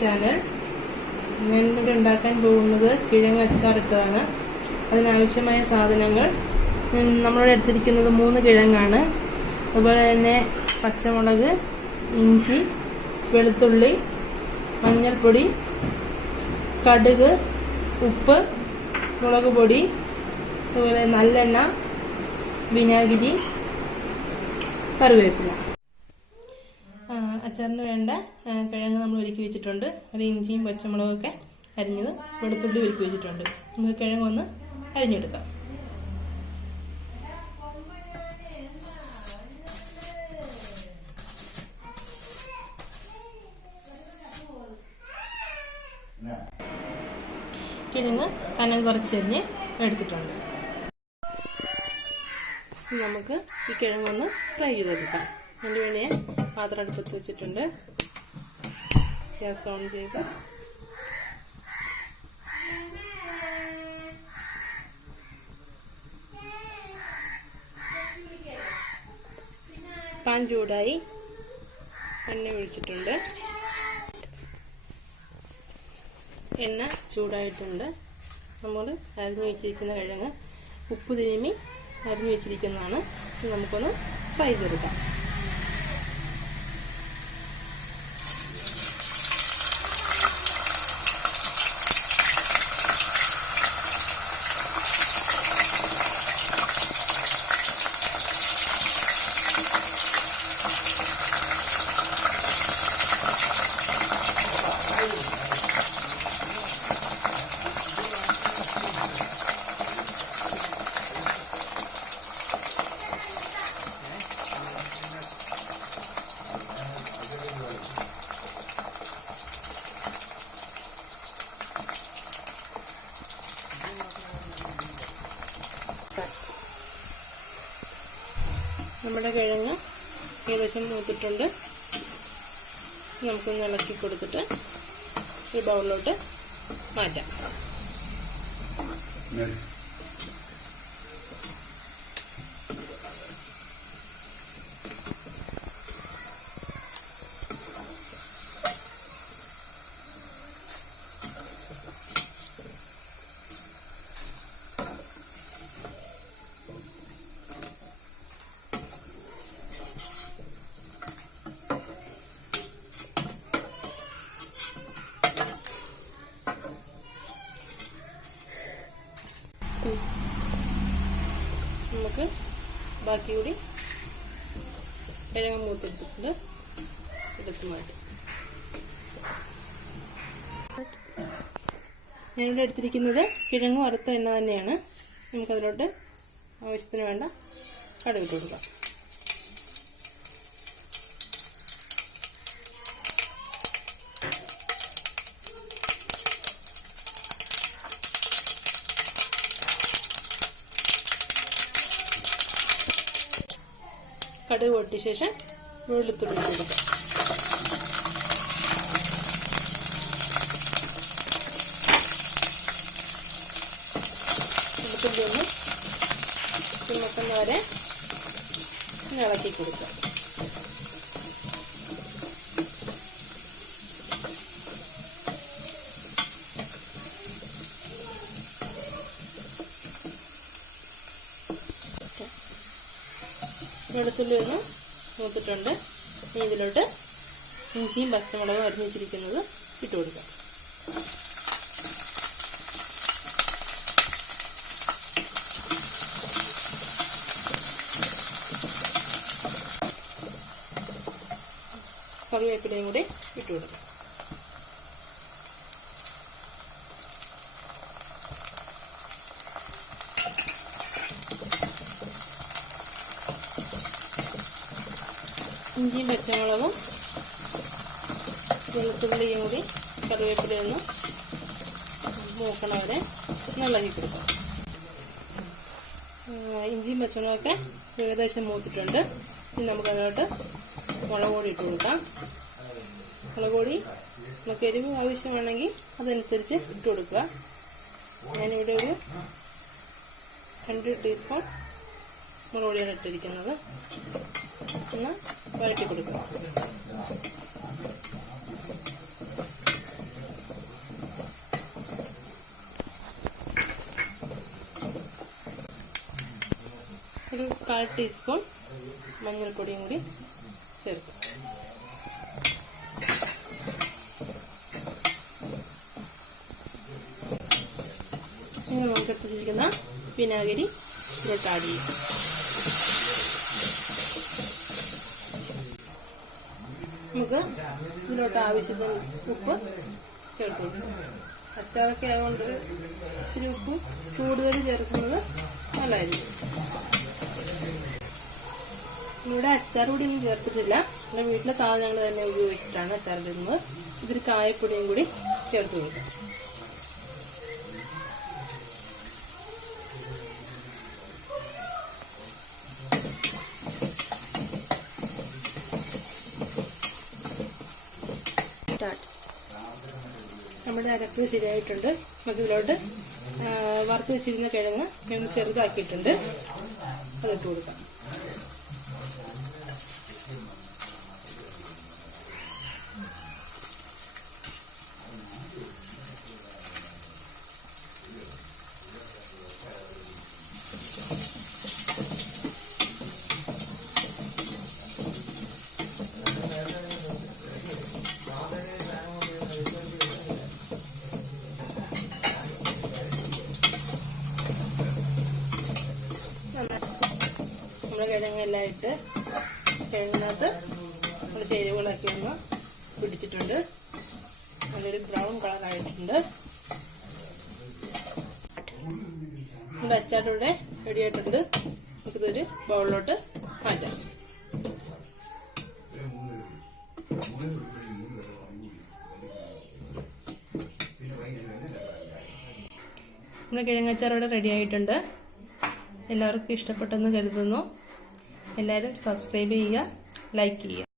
Channel. ഞാൻ ഇവിടെ ഉണ്ടാക്കാൻ പോകുന്നത് കിഴങ്ങ് അച്ചാറിട്ടതാണ്. അതിനാവശ്യമായ സാധനങ്ങൾ നമ്മളിവിടെ എടുത്തിരിക്കുന്നത് 3 കിഴങ്ങാണ്. അതുപോലെ തന്നെ പച്ചമുളക്, ഇഞ്ചി, വെളുത്തുള്ളി, മഞ്ഞൾപ്പൊടി, കടുക്, ഉപ്പ്, മുളക് പൊടി, അതുപോലെ നല്ലെണ്ണ, വിനാഗിരി, കറിവേപ്പില. അച്ചാറിന് വേണ്ട കിഴങ്ങ് നമ്മൾ ഒരുക്കി വെച്ചിട്ടുണ്ട്. അത് ഇഞ്ചിയും പച്ചമുളകൊക്കെ അരിഞ്ഞത്, വെളുത്തുള്ളി ഒരുക്കി വെച്ചിട്ടുണ്ട്. നമുക്ക് കിഴങ്ങ് ഒന്ന് അരിഞ്ഞെടുക്കാം. കിഴങ്ങ് കനം കുറച്ചരിഞ്ഞ് എടുത്തിട്ടുണ്ട്. നമുക്ക് ഈ കിഴങ്ങൊന്ന് ഫ്രൈ ചെയ്തെടുക്കാം. അതിന് വേണ്ടി പാത്രം അടുപ്പത്ത് വെച്ചിട്ടുണ്ട്. ഗ്യാസ് ഓൺ ചെയ്ത് പാൻ ചൂടായി, എണ്ണ ഒഴിച്ചിട്ടുണ്ട്. എണ്ണ ചൂടായിട്ടുണ്ട്. നമ്മൾ അരിഞ്ഞു വെച്ചിരിക്കുന്ന കിഴങ്ങ് ഉപ്പ് തിരുമ്മി അരിഞ്ഞു വെച്ചിരിക്കുന്നതാണ്. ഇത് നമുക്കൊന്ന് ഫ്രൈ ചെയ്തെടുക്കാം. നമ്മുടെ കിഴങ്ങ് ഏകദേശം മൂത്തിട്ടുണ്ട്. നമുക്കൊന്ന് ഇളക്കി കൊടുത്തിട്ട് ഈ ബൗളിലോട്ട് മാറ്റാം. നമുക്ക് ബാക്കി കൂടി കിഴങ്ങ് മൂത്തെടുത്തിട്ടുണ്ട്, എടുത്ത് മാറ്റി. ഞാനിവിടെ എടുത്തിരിക്കുന്നത് കിഴങ്ങ് വറുത്ത എണ്ണ തന്നെയാണ്. നമുക്കതിലോട്ട് ആവശ്യത്തിന് വേണ്ട കടുക് ഇട്ട് കൊടുക്കാം. കടുക് പൊട്ടിയ ശേഷം വെളുത്തുള്ളി കൊടുക്കാം. വെളുത്തുള്ളി ഒന്ന് ചുമക്കുന്ന വരെ ഇളക്കി കൊടുക്കാം. വെളുത്തുള്ളി ഒന്ന് മൂത്തിട്ടുണ്ട്. ഇനി ഇതിലോട്ട് ഇഞ്ചിയും പച്ചമുളകും അരിഞ്ഞു വെച്ചിരിക്കുന്നത് ഇട്ട് കൊടുക്കാം. കറിവേപ്പിലയും കൂടി ഇട്ട് കൊടുക്കാം. ഇഞ്ചിയും പച്ചമുളകും വെളുത്തുള്ളിയും കൂടി കറിവേപ്പിലയൊന്ന് മൂക്കണവരെ ഇളക്കി കൊടുക്കാം. ഇഞ്ചിയും പച്ചമുളകൊക്കെ ഏകദേശം മൂത്തിട്ടുണ്ട്. ഇനി നമുക്കതിനോട്ട് മുളക് പൊടി ഇട്ട് കൊടുക്കാം. മുളക് പൊടി നമുക്ക് എരിവ് ആവശ്യമാണെങ്കിൽ അതനുസരിച്ച് ഇട്ട് കൊടുക്കുക. ഞാനിവിടെ ഒരു 2 ടീസ്പൂൺ മുളക് പൊടിയാണ് ഇട്ടിരിക്കുന്നത്. ഒന്ന് വഴറ്റി കൊടുക്കുക. ഒരു 1/4 ടീസ്പൂൺ മഞ്ഞൾപ്പൊടിയും കൂടി ചേർക്കും. ഇനി നമുക്ക് എടുത്ത് വെച്ചിരിക്കുന്ന വിനാഗിരി ഇതിലോട്ട് ആഡ് ചെയ്യും. നമുക്ക് ഇതിലോട്ട് ആവശ്യത്തിന് ഉപ്പ് ചേർത്ത് കൊടുക്കും. അച്ചാറൊക്കെ ആയതുകൊണ്ട് ഇത്തിരി ഉപ്പ് കൂടുതൽ ചേർക്കുന്നത് നല്ലതായിരിക്കും. ഇവിടെ അച്ചാർ പൊടി ഒന്നും ചേർത്തിട്ടില്ല. എൻ്റെ വീട്ടിലെ സാധനങ്ങൾ തന്നെ ഉപയോഗിച്ചിട്ടാണ് അച്ചാർ ഇടുന്നത്. ഇതിൽ കായപ്പൊടിയും കൂടി ചേർത്ത് കൊടുക്കും. നമ്മുടെ അരപ്പ് ശരിയായിട്ടുണ്ട്. നമുക്ക് ഇതിലോട്ട് വറുത്ത് വെച്ചിരുന്ന കിഴങ്ങ് ഞാൻ ചെറുതാക്കിയിട്ടുണ്ട്, അതിട്ട് കൊടുക്കാം. നമ്മുടെ കിഴങ്ങെല്ലാം ഇട്ട് കിഴങ്ങിനകത്ത് നമ്മൾ ചേരുവകളൊക്കെ ഒന്ന് പിടിച്ചിട്ടുണ്ട്. നല്ലൊരു ബ്രൗൺ കളറായിട്ടുണ്ട്. നമ്മുടെ അച്ചാറിവിടെ റെഡി ആയിട്ടുണ്ട്. നമുക്കിതൊരു ബൗളിലോട്ട് മാറ്റാം. നമ്മുടെ കിഴങ്ങച്ചാർ ഇവിടെ റെഡി ആയിട്ടുണ്ട്. എല്ലാവർക്കും ഇഷ്ടപ്പെട്ടെന്ന് കരുതുന്നു. എല്ലാവരും സബ്സ്ക്രൈബ് ചെയ്യുക, ലൈക്ക് ചെയ്യുക.